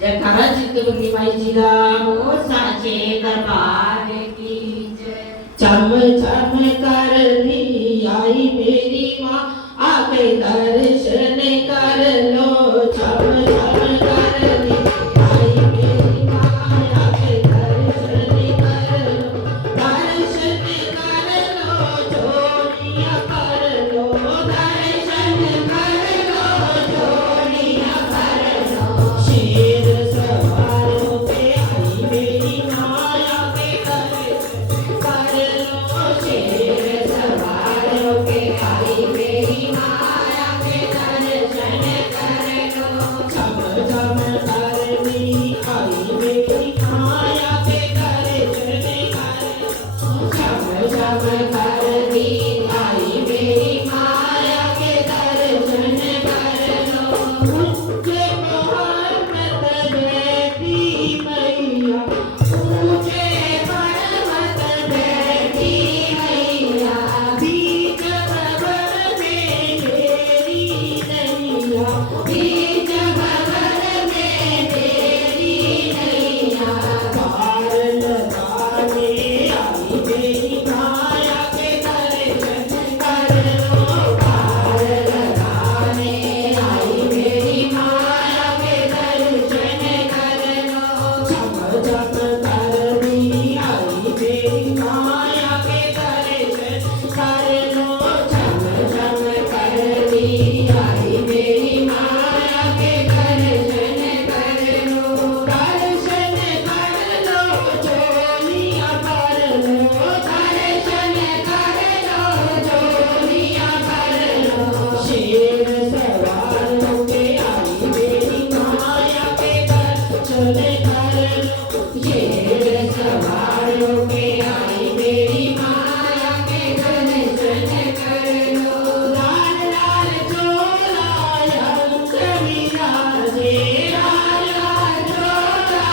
जयकारा चित्तवती माई जी दा हो साचे दरबार की जय। चम चम करनी आई मेरी माँ आके दर्शन कर लो। चम चम करनी आई मेरी माँ आके दर्शन कर लो। दर्शन कर लो जोड़ियाँ कर लो। दर्शन कर लो जोड़ियाँ कर लो। शेर सवार होके आई मेरी माँ आके दर्शन कर लो। शेर सवार होके आई मेरी माँ आके दर्शन कर लो। चम चम करनी आई मेरी माँ आके दर्शन कर लो। चम चम करनी आई मेरी माँ आके दर्शन कर लो। ऊंचे मोहम्मद बैठी मैया ऊंचे पर्वत बैठी मैया। बीच भंवर में तेरी नैया। बीच भंवर में तेरी नैया। पार लगाने आई मेरी माया के दर्शन कर लो। पार लगाने आई मेरी माया के दर्शन कर लो। चम चम करनी आई मेरी माया के दर्शन कर लो। चम चम करनी आई मेरी माया के दर्शन कर लो। दर्शन कर लो जोड़ियाँ कर लो। दर्शन कर लो जोड़ियाँ कर लो। शेर सवार होके आई मेरी माया के दर्शन कर लो। शेर सवार होके आई मेरी माया के दर्शन कर लो। लाल लाल चोला अंक विराजे। लाल लाल चोला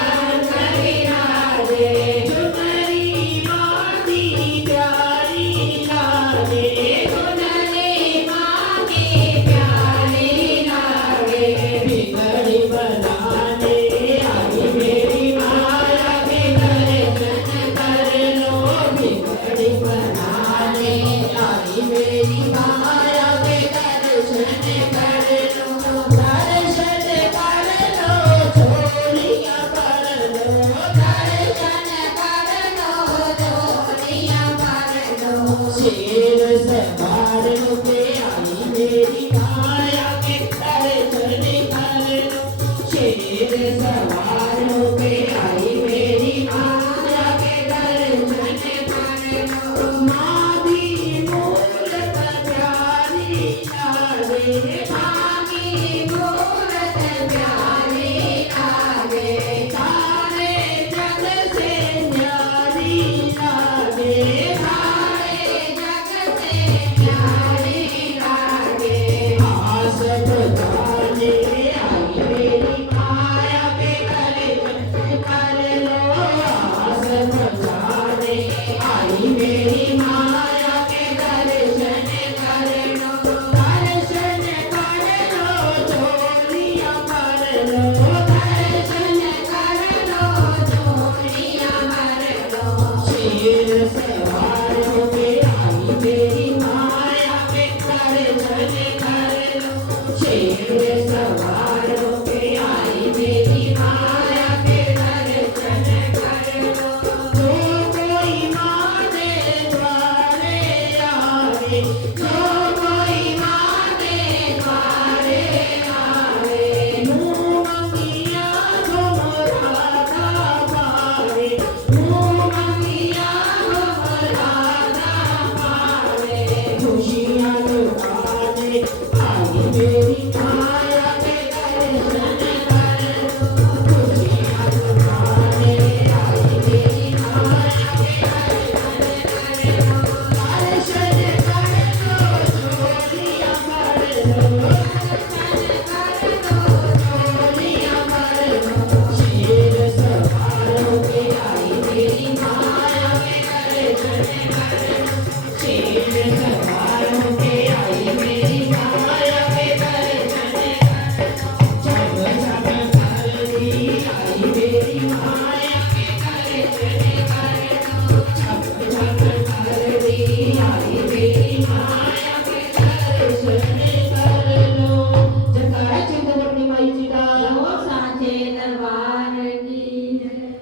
अंक विराजे। चुनरी मांगी प्यारी लागे। चुनरी मांगी प्यारी लागे। बिगड़ी बनाने आई मेरी माया के दर्शन कर लो। बिगड़ी बनाने आई मेरी माया के दर्शन कर लो। दर्शन कर लो जोड़ियाँ कर लो। दर्शन कर लो जोड़ियाँ कर लो। शेर सवार होके आई मेरी माया के दर्शन कर लो। शेर सवार होके आई मेरी माया के दर्शन कर लो। माधी मूरत प्यारी लागे। माधी मूरत प्यारी लागे। सारे जग से न्यारी लागे। सारे जग से न्यारी लागे। आस बजाने आई मेरी माया के दर्शन कर लो। आस बजाने आई मेरी माया के दर्शन कर लो। दर्शन कर लो जोड़ियाँ कर लो।